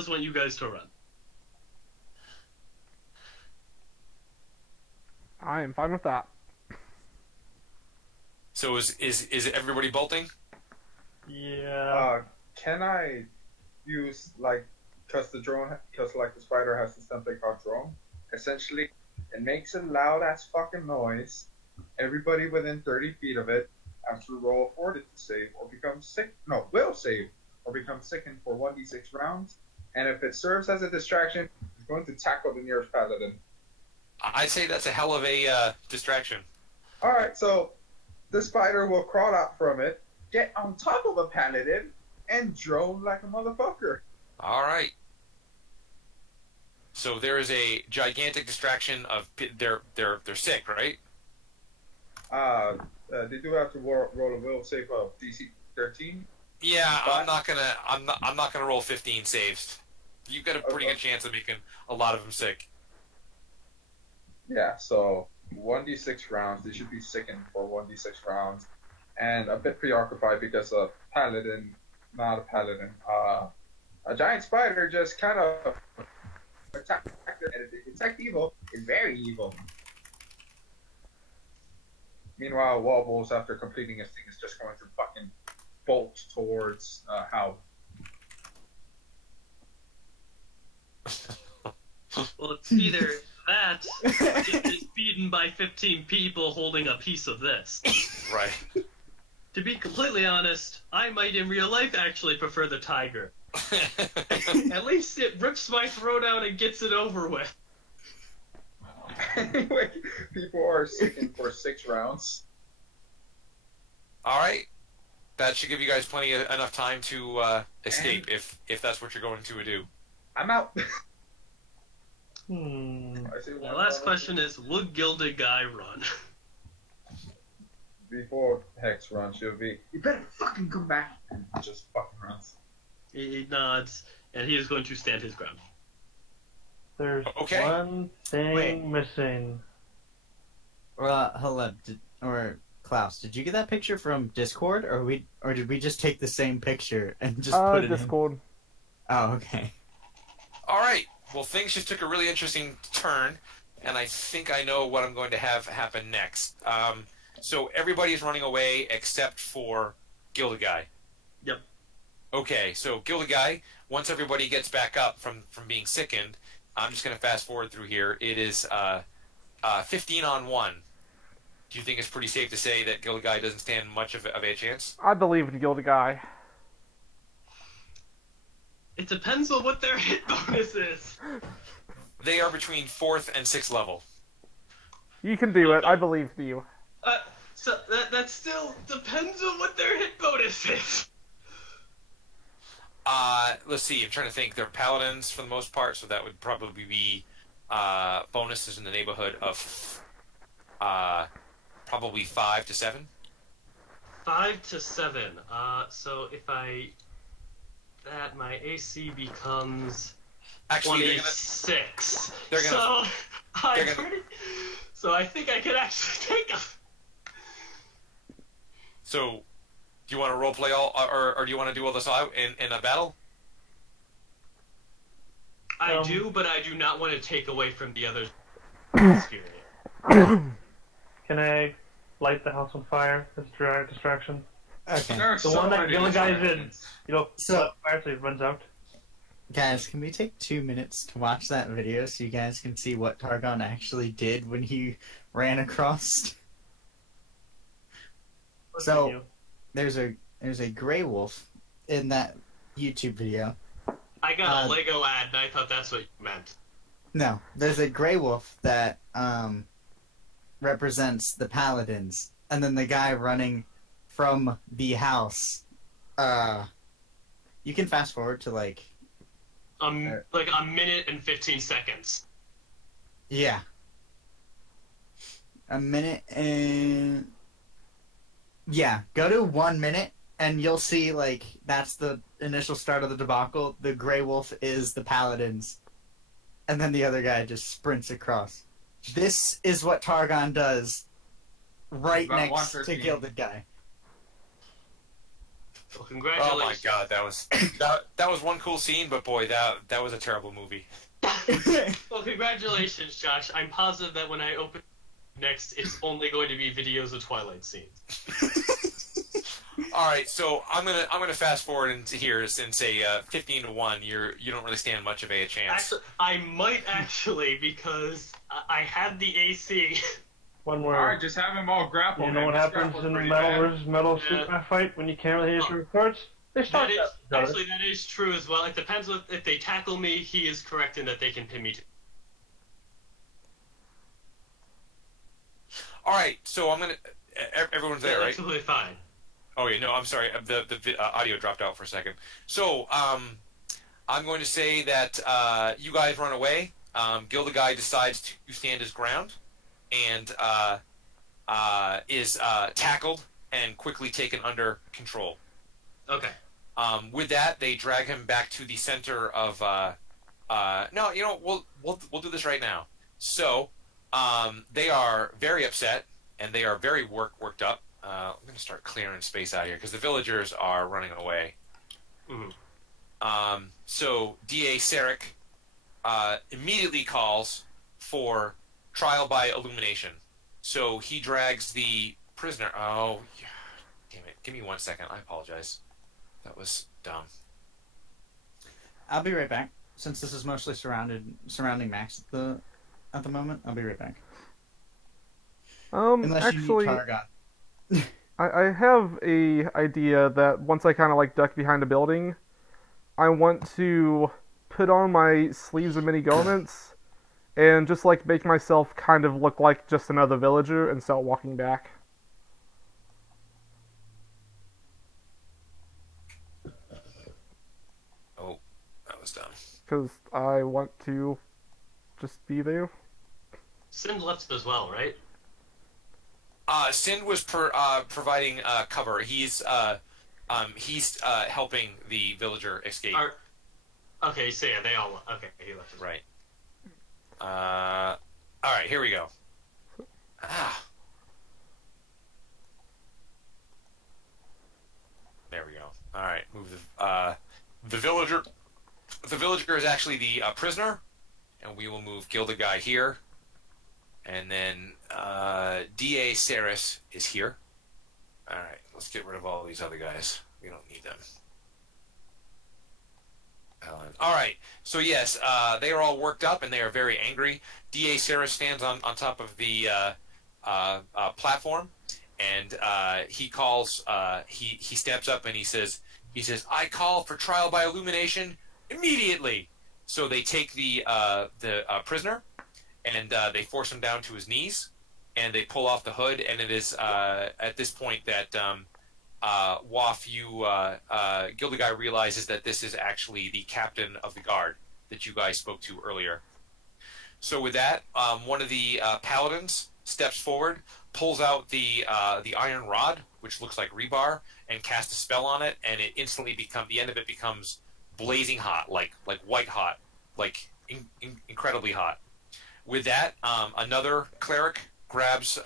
just want you guys to run. I am fine with that. So is everybody bolting? Yeah. Can I use because the spider has this something called drone. Essentially, it makes a loud ass fucking noise. Everybody within 30 feet of it has to roll a fortitude save or become sick. No, will save or become sickened for 1d6 rounds. And if it serves as a distraction, it's going to tackle the nearest paladin. I say that's a hell of a distraction. All right, so the spider will crawl out from it, get on top of the paladin, and drone like a motherfucker. All right. So there is a gigantic distraction of they're sick, right? They do have to roll a will save of DC 13. Yeah, But I'm not gonna roll 15 saves. You've got a pretty good chance of making a lot of them sick. Yeah, so 1d6 rounds. They should be sickened for 1d6 rounds, and a bit preoccupied because a paladin, not a paladin, a giant spider just kind of attacked it. And it's like evil. It's very evil. Meanwhile, Wobbles, after completing his thing, is just going to fucking bolt towards Hal. Well, it's either that or is beaten by 15 people holding a piece of this. Right. To be completely honest, I might in real life actually prefer the tiger. At least it rips my throat out and gets it over with. Anyway, people are sickened for 6 rounds. All right. That should give you guys enough time to escape if that's what you're going to do. I'm out. The last question is, would Gilded Guy run? Before Hex runs, she'll be, you better fucking come back. And just fucking runs. He nods, and he is going to stand his ground. There's Okay. one thing missing. Hold up. Klaus, did you get that picture from Discord, or did we just take the same picture and just put it Discord. in? Oh, okay. All right. Well, things just took a really interesting turn, and I think I know what I'm going to have happen next. So everybody's running away except for Gilded Guy. Yep. Okay, so Gilded Guy, once everybody gets back up from being sickened, I'm just going to fast forward through here. It is 15 on 1. Do you think it's pretty safe to say that Gilded Guy doesn't stand much of a chance? I believe in Gilded Guy. It depends on what their hit bonus is. They are between 4th and 6th level. You can do it. I believe in you. So that still depends on what their hit bonus is. Let's see. I'm trying to think. They're paladins for the most part, so that would probably be bonuses in the neighborhood of probably 5 to 7. 5 to 7. So if my AC becomes Actually, 26. they're gonna. So I think I could actually take them. So, do you want to roleplay all, or do you want to do all this out in a battle? I do, but I do not want to take away from the other's experience. Can I light the house on fire as a distraction? Okay. The one that the other guy's in, So- fire so he runs out. Guys, can we take 2 minutes to watch that video so you guys can see what Targon actually did when he ran across? So, there's a gray wolf in that YouTube video. I got a Lego ad, and I thought that's what you meant. No, there's a gray wolf that represents the paladins, and then the guy running from the house. You can fast forward to like a minute and 15 seconds. Yeah. A minute and... Yeah, go to 1 minute, and you'll see, like, that's the initial start of the debacle. The Grey Wolf is the Paladins. And then the other guy just sprints across. This is what Targon does right About next to 1:13. Gilded Guy. Well, Oh congratulations. my god, that was one cool scene, but boy, that was a terrible movie. Well, congratulations, Josh. I'm positive that when I open next, it's only going to be videos of Twilight scenes. All right, so I'm gonna fast forward into here and say 15-1. You don't really stand much of a chance. Actually, I might actually because I had the AC. One All more. right, just have them all grapple. You know man. what This happens grapple's in the pretty metal bad. versus metal Yeah. suit match fight when you can't really hit your cards? They start That is that. actually that is true as well. It depends if they tackle me. He is correct in that they can pin me too. All right, so everyone's there, right? Absolutely fine. Oh yeah, no, I'm sorry. The audio dropped out for a second. So I'm going to say that you guys run away. Gildeguy decides to stand his ground and is tackled and quickly taken under control. Okay. With that, they drag him back to the center of. No, you know, we'll do this right now. So they are very upset and they are very worked up. I'm going to start clearing space out here because the villagers are running away. Mhm. So D.A. Sarek immediately calls for trial by illumination. So he drags the prisoner. Oh, yeah. Damn it. Give me 1 second. I apologize. That was dumb. I'll be right back. Since this is mostly surrounding Max at the moment, I'll be right back. Unless Actually, you need Targon. I have a idea that once I kind of like duck behind a building, I want to put on my sleeves and mini garments and just like make myself kind of look like just another villager and start walking back. Oh, that was dumb. Because I want to just be there. Sim left as well, right? Sind was providing cover. He's helping the villager escape. Okay, so yeah, they all. Okay, he left. As well. Right. All right, here we go. There we go. All right, move the villager. The villager is actually the prisoner, and we will move Gildeguy here, and then D.A. Saris is here. All right, let's get rid of all these other guys. We don't need them. All right, so yes, they are all worked up and they are very angry. D.A. Saris stands on top of the platform, and he calls. He steps up and he says, "I call for trial by illumination immediately." So they take the prisoner, and they force him down to his knees, and they pull off the hood, and it is at this point that Gildeguy realizes that this is actually the captain of the guard that you guys spoke to earlier. So with that, one of the paladins steps forward, pulls out the iron rod, which looks like rebar, and casts a spell on it, and it instantly the end of it becomes blazing hot, like white hot, like incredibly hot. With that, another cleric grabs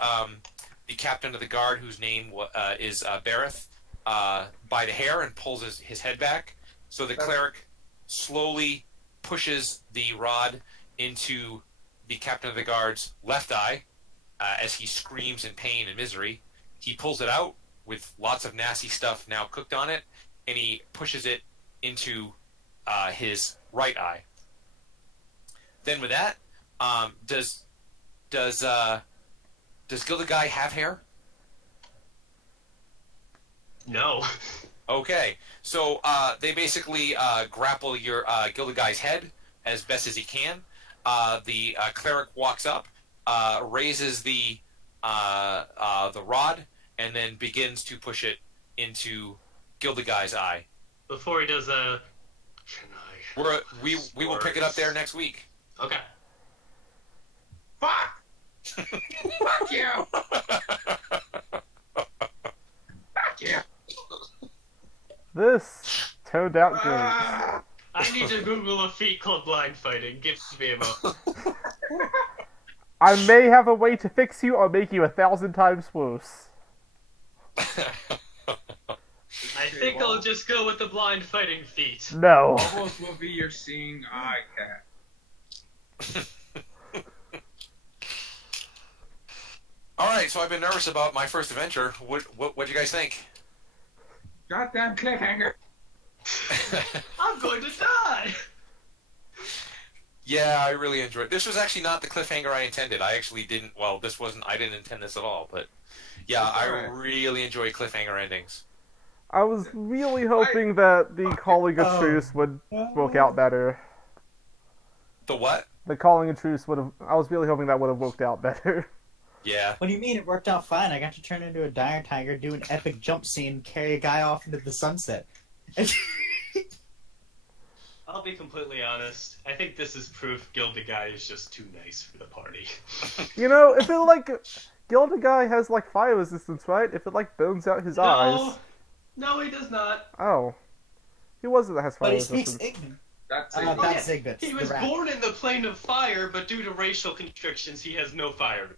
the captain of the guard, whose name is Bereth, by the hair and pulls his head back. So the cleric slowly pushes the rod into the captain of the guard's left eye as he screams in pain and misery. He pulls it out with lots of nasty stuff now cooked on it, and he pushes it into his right eye. Then with that, does Gildeguy have hair? No. Okay, so they basically grapple your Gildeguy's head as best as he can. The cleric walks up, raises the rod, and then begins to push it into Gildeguy's eye. Before he does a. We will pick it up there next week. Okay. Fuck! Fuck you! Fuck you! This turned out great. Ah! I need to Google a feat called blind fighting. Give me a moment. I may have a way to fix you or make you 1,000 times worse. I think I'll just go with the blind fighting feat. No. Almost will be your seeing eye cat. All right, so I've been nervous about my first adventure. What do you guys think? Goddamn cliffhanger. I'm going to die! Yeah, I really enjoyed it. This was actually not the cliffhanger I intended. I actually didn't. Well, this wasn't. I didn't intend this at all. But yeah, I really enjoy cliffhanger endings. I was really hoping that the calling of truce would work out better. The what? The calling of truce would have. I was really hoping that would have worked out better. Yeah. What do you mean? It worked out fine. I got to turn into a dire tiger, do an epic jump scene, carry a guy off into the sunset. I'll be completely honest. I think this is proof Gildeguy is just too nice for the party. You know, if it like Gildeguy has like fire resistance, right? If it like burns out his eyes. No, he does not. Oh, he wasn't that has fire But he resistance. speaks Ignan. That's That's Zigbits. He the was rat. born in the plane of fire, but due to racial constrictions, he has no fire.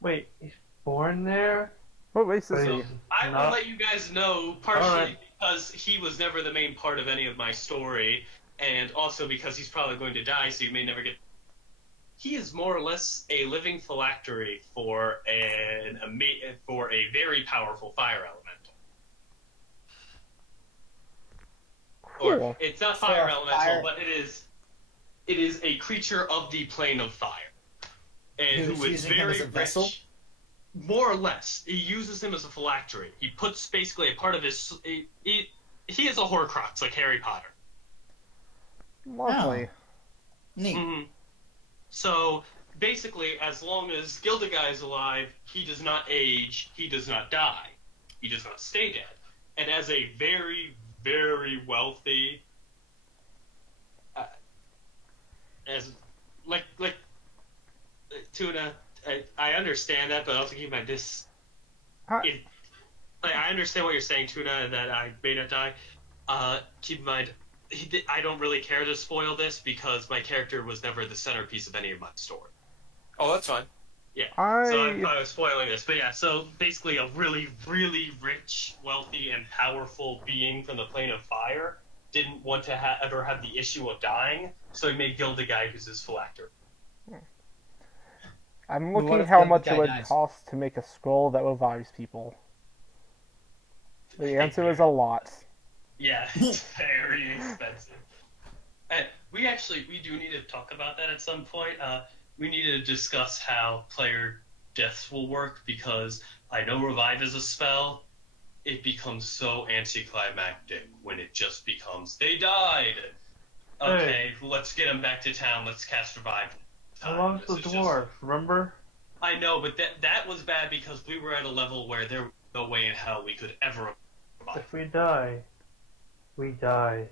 Wait, he's born there? What race is But he? he's I will not- let you guys know, partially Alright. because he was never the main part of any of my story, and also because he's probably going to die, so you may never get... He is more or less a living phylactery for a very powerful fire elemental. Cool. Or, it's not fire For a elemental, fire- but it is a creature of the plane of fire. And Who's who is using him very as a vessel? rich. More or less. He uses him as a phylactery. He puts basically a part of his... He is a Horcrux, like Harry Potter. Lovely. Neat. hmm So, basically, as long as Gildeguy is alive, he does not age, he does not die, he does not stay dead. And as a very, very wealthy... Tuna, I understand that, but I also keep my Huh? I understand what you're saying, Tuna, and that I may not die. Keep in mind, I don't really care to spoil this because my character was never the centerpiece of any of my story. Oh, that's fine. Yeah. So I'm kind of spoiling this, but yeah. So basically, a really, really rich, wealthy, and powerful being from the plane of fire didn't want to ever have the issue of dying, so he made Gildeguy who's his phylactery. I'm What looking if how Gildeguy much it would dies? cost to make a scroll that revives people. The answer is a lot. Yeah, it's very expensive. And we do need to talk about that at some point. We need to discuss how player deaths will work, because I know revive is a spell. It becomes so anticlimactic when it just becomes, they died! Okay, let's get them back to town, let's cast revive. I lost the This is dwarf, remember? I know, but that was bad because we were at a level where there was no way in hell we could ever revive. If we die, we die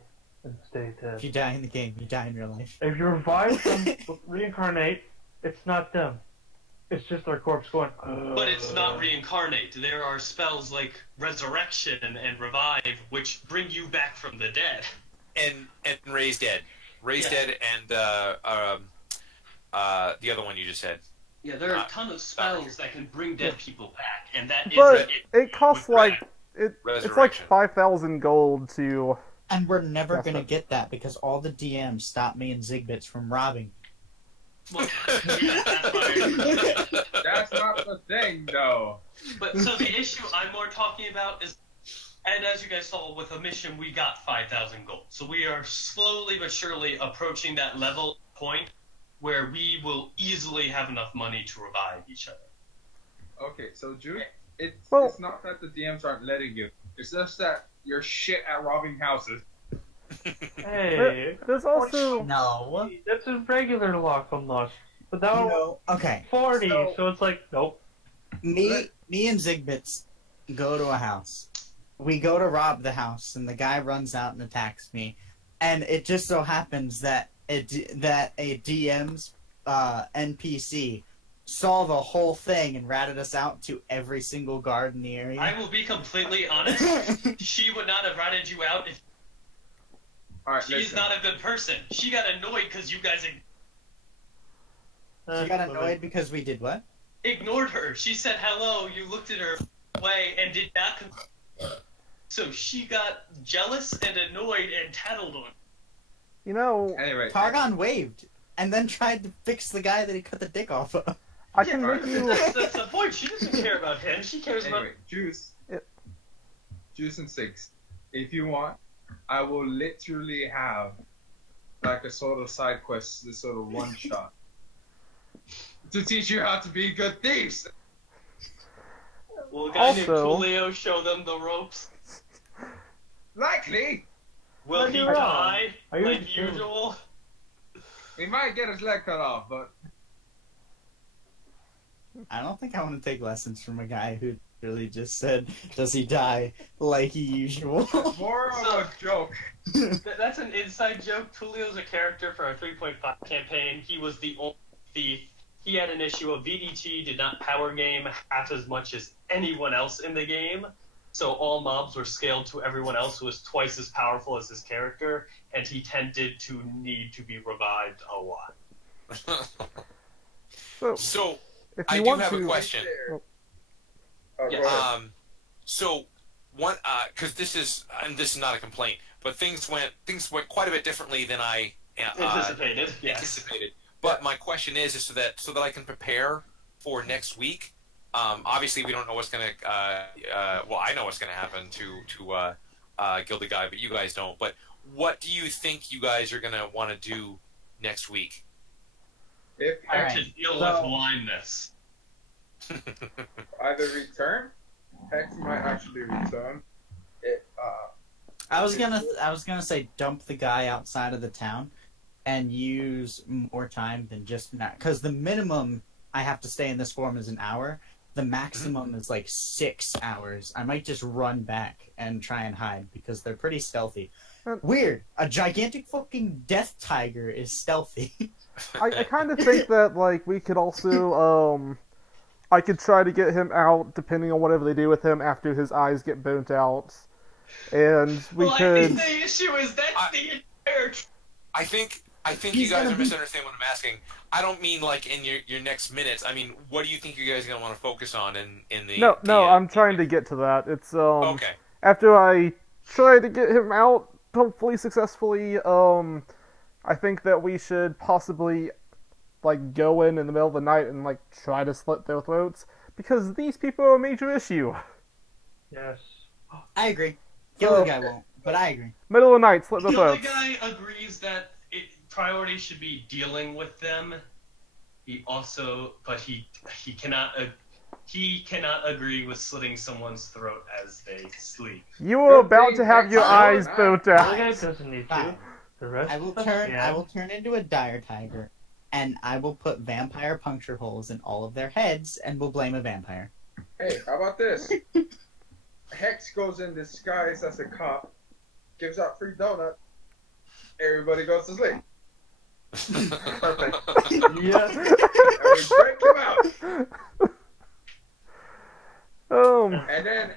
and stay If dead. you die in the game, you die in real life. If you revive them, reincarnate, it's not them. It's just their corpse going. But it's not reincarnate. There are spells like resurrection and revive, which bring you back from the dead. And Raise Dead. Raise Yeah. Dead and the other one you just said. Yeah, there are a ton of spells that can bring dead people back, and that is But it costs with like it's like Resurrection. 5,000 gold to. And we're never That's gonna what- get that because all the DMs stop me and Zigbits from robbing. well, yeah, that's fine. That's not the thing, though. But so the issue I'm more talking about is, and as you guys saw with a mission, we got 5,000 gold. So we are slowly but surely approaching that level point where we will easily have enough money to revive each other. Okay, so Jude, it's Well- it's not that the DMs aren't letting you. It's just that you're shit at robbing houses. Hey, There's also. No. that's a regular lock on Lush. But now Okay. 40, So- so it's like, nope. Me and Zigbits go to a house. We go to rob the house, and the guy runs out and attacks me. And it just so happens that a DM's NPC saw the whole thing and ratted us out to every single guard in the area. I will be completely honest. She would not have ratted you out if Alright, she's listen. not a good person. She got annoyed because you guys She got annoyed because we did what? ignored her. She said hello, you looked at her, what away and did not. So she got jealous and annoyed and tattled on. You know, Anyway, Targon waved and then tried to fix the guy that he cut the dick off of. I can make you. That's the point. She doesn't care about him. She cares anyway, Juice. Yep. Juice and Six. If you want, I will literally have like a sort of side quest, this sort of one shot, to teach you how to be good thieves. about. Will a guy named Also- Tulio show them the ropes? Likely, Will Are he you wrong? die Are you like sure? usual? we might get his leg cut off, but I don't think I want to take lessons from a guy who really just said, "Does he die like usual?" it's more of a joke. That's an inside joke. Tulio's a character for our 3.5 campaign. He was the only thief. He had an issue of VDT did not power game half as much as anyone else in the game. So all mobs were scaled to everyone else who was twice as powerful as his character, and he tended to need to be revived a lot. So, So if I you do want have to, a question. Oh, Yeah. go ahead. So one, because this is not a complaint, but things went quite a bit differently than I Anticipated, yes. anticipated. But my question is so that I can prepare for next week. Obviously, we don't know what's gonna. Well, I know what's gonna happen to Gilded Guy, but you guys don't. But what do you think you guys are gonna want to do next week? If All Hard right. to deal So- with blindness. either return, Hex might actually return. I was gonna say dump the guy outside of the town, and use more time than just now. Because the minimum I have to stay in this form is an hour. The maximum is like 6 hours. I might just run back and try and hide because they're pretty stealthy. Weird. A gigantic fucking death tiger is stealthy. I kind of think that like we could also I could try to get him out depending on whatever they do with him after his eyes get burnt out, and we Well, I could. think the issue is that's the entire. I think you He's guys gonna are be- misunderstanding what I'm asking. I don't mean like in your next minutes. I mean, what do you think you guys are gonna want to focus on in the? No, I'm trying to get to that. It's Okay. after I try to get him out, hopefully successfully. I think that we should possibly like go in the middle of the night and like try to slit their throats because these people are a major issue. Yes. I agree. Gilded guy won't, but I agree. Middle of the night, slit their The throats. guy agrees that priority should be dealing with them. But he cannot agree with slitting someone's throat as they sleep. You are Good about thing to have your Hex eyes knows burnt The out. other guy doesn't need to. Fine. The rest I will of us turn. can. I will turn into a dire tiger, and I will put vampire puncture holes in all of their heads, and we'll blame a vampire. Hey, how about this? Hex goes in disguise as a cop, gives out free donuts. Everybody goes to sleep. Perfect. Yeah. And we break him out. And then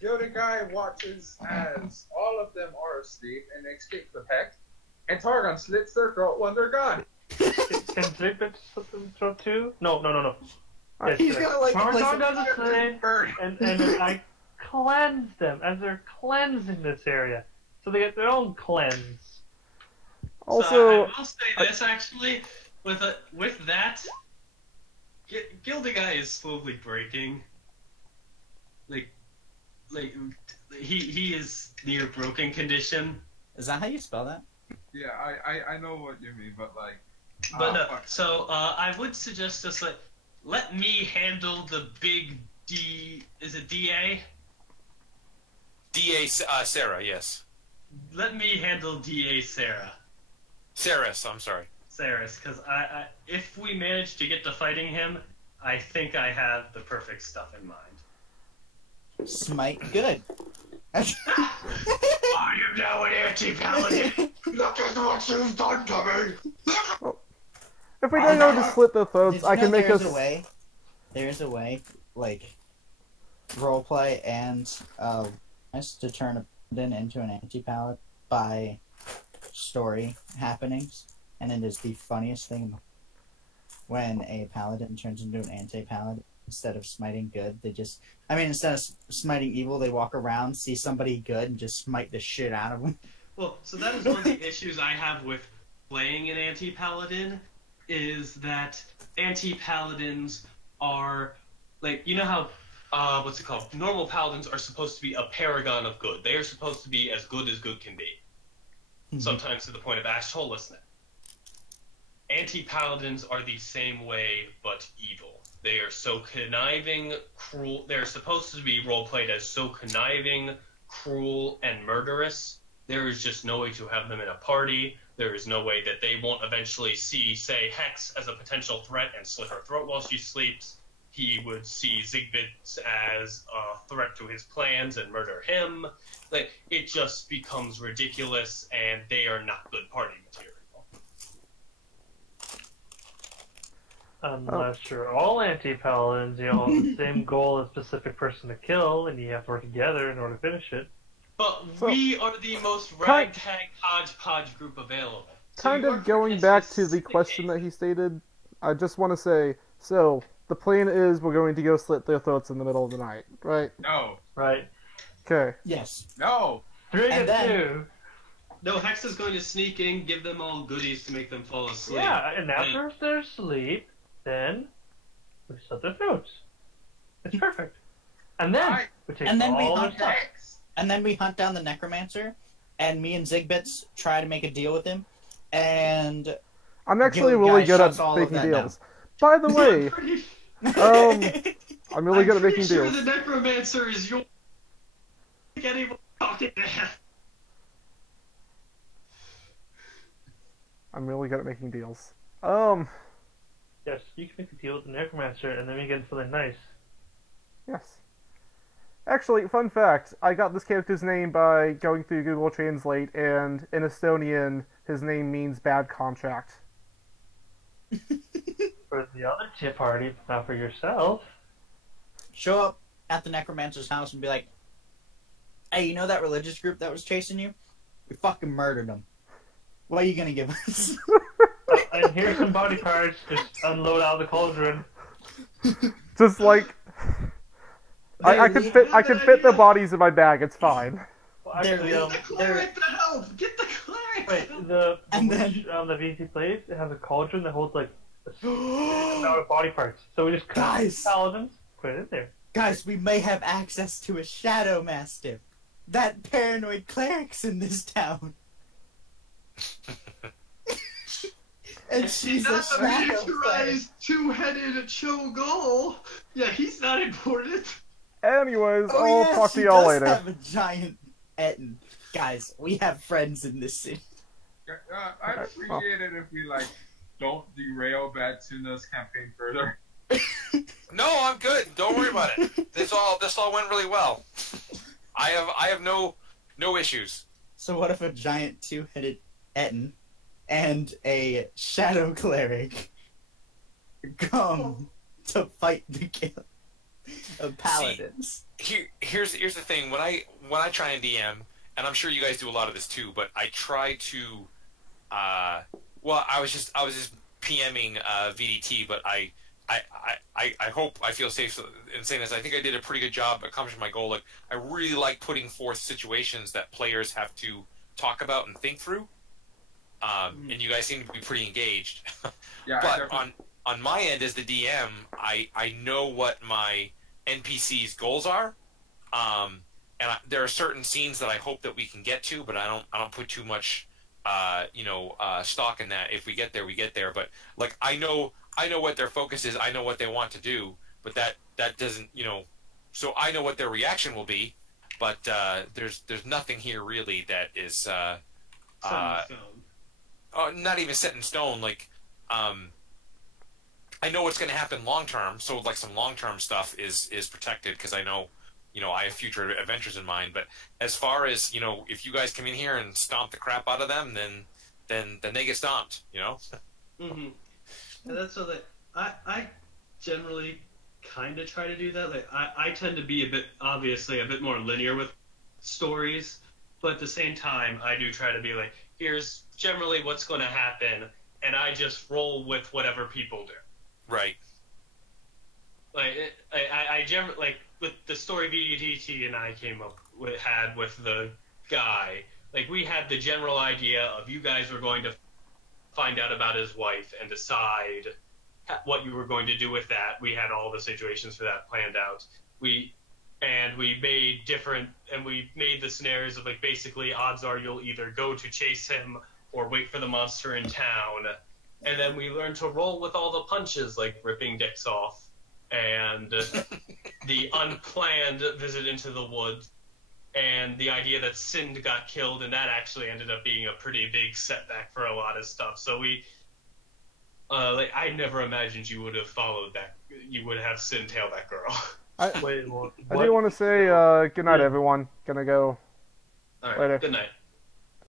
Gilded Guy watches as all of them are asleep and escape with Hex. And Targon slits their throat when they're gone. Can Zigbit slit them throat too? No. Yes, He's gonna like place Tarzan it- does the same, Bird. and then I cleanse them as they're cleansing this area, so they get their own cleanse. Also, So I will say this actually, with that, Gilded Guy is slowly breaking. Like he is near broken condition. Is that how you spell that? Yeah, I know what you mean, but like. But fuck. so I would suggest just let me handle the big D. Is it DA? DA Sarah, yes. Let me handle DA Sarah. Saris, I'm sorry. Saris, because I if we manage to get to fighting him, I think I have the perfect stuff in mind. Smite good. I am now an anti-paladin. Look at what you've done to me. if we don't know to slit their throats, Did you I can know make there's us. a way? There's a way, like roleplay and to turn a paladin into an anti-paladin by story happenings, and it is the funniest thing when a paladin turns into an anti-paladin instead of smiting good. Instead of smiting evil, they walk around, see somebody good, and just smite the shit out of them. Well, so that is one of the issues I have with playing an anti-paladin, is that anti-paladins are, like, you know how, what's it called? Normal paladins are supposed to be a paragon of good. They are supposed to be as good can be. Sometimes to the point of ashholelessness. Anti-paladins are the same way, but evil. They are so conniving, cruel. They're supposed to be role-played as so conniving, cruel, and murderous. There is just no way to have them in a party. There is no way that they won't eventually see, say, Hex as a potential threat and slit her throat while she sleeps. He would see Zigbit as a threat to his plans and murder him. Like, it just becomes ridiculous, and they are not good party material. Unless you're all anti-paladins, you all have the same goal, a specific person to kill, and you have to work together in order to finish it. But we are the most ragtag hodgepodge group available. So Kind of going back to the question that he stated, I just want to say, so the plan is we're going to go slit their throats in the middle of the night, right? No. Right. Okay. Yes. No. 3 And to then- 2. No, Hex is going to sneak in, give them all goodies to make them fall asleep. Yeah, and after their sleep, then we slit their throats. It's perfect. And then we take And then we all their hunt stuff. And then we hunt down the Necromancer, and me and Zigbits try to make a deal with him, and I'm actually Gilly really guy good at shuts all of making that down. deals. By the way, I'm really good at making sure deals. the Necromancer is your... Get anyone talking to him. I'm really good at making deals. Yes, you can make a deal with the Necromancer, and then we get something nice. Yes. Actually, fun fact, I got this character's name by going through Google Translate, and in Estonian, his name means bad contract. For the other party, not for yourself. show up at the Necromancer's house and be like, hey, you know that religious group that was chasing you? We fucking murdered them. What are you gonna give us? And here's some body parts, just unload out of the cauldron. Just like... I could fit their bodies in my bag, it's fine. Well, actually, They're- Get the cleric to help! Get the cleric! wait, the And witch, the VT plays, it has a cauldron that holds like a certain amount of body parts. So we just cut Guys! paladins, put it in there. Guys, we may have access to a Shadow Mastiff. That paranoid cleric's in this town. And she's a Shadow cleric. two-headed Chogol. Yeah, he's not important. Anyways, Oh, I'll yeah, talk she to y'all does later. have a giant Etten. Guys, we have friends in this city. I'd appreciate it if we don't derail Bad Tuna's campaign further. No, I'm good. Don't worry about it. This all went really well. I have no issues. So what if a giant two-headed Etten and a Shadow Cleric come to fight the kill of paladins? Here's the thing. When I try and DM, and I'm sure you guys do a lot of this too, but I try to I was just PMing VDT, but I hope I feel safe in saying this. I think I did a pretty good job accomplishing my goal. Like, I really like putting forth situations that players have to talk about and think through. And you guys seem to be pretty engaged. Yeah, But on my end as the DM, I know what my NPC's goals are. And there are certain scenes that I hope that we can get to, but I don't put too much stock in that. If we get there, we get there. But like I know what their focus is. I know what they want to do, but that doesn't, so I know what their reaction will be. But there's nothing here really that is not even set in stone. Like I know what's going to happen long term. So like some long term stuff is protected because I know. I have future adventures in mind, but as far as, if you guys come in here and stomp the crap out of them, then they get stomped, Mm-hmm. And that's so that I generally kind of try to do that. Like I tend to be a bit more linear with stories, but at the same time, I do try to be like, here's generally what's going to happen, and I just roll with whatever people do. Right. I generally like with the story VDT and I had with the guy. Like we had the general idea of you guys were going to find out about his wife and decide what you were going to do with that. We had all the situations for that planned out. We made the scenarios of like basically odds are you'll either go to chase him or wait for the monster in town. And then we learned to roll with all the punches, like ripping dicks off, and the unplanned visit into the woods, and the idea that Sind got killed, and that actually ended up being a pretty big setback for a lot of stuff. So I never imagined you would have followed that. You would have Sind tail that girl. Wait, what? I do want to say good night, everyone. Gonna go. All right. Later. Good night.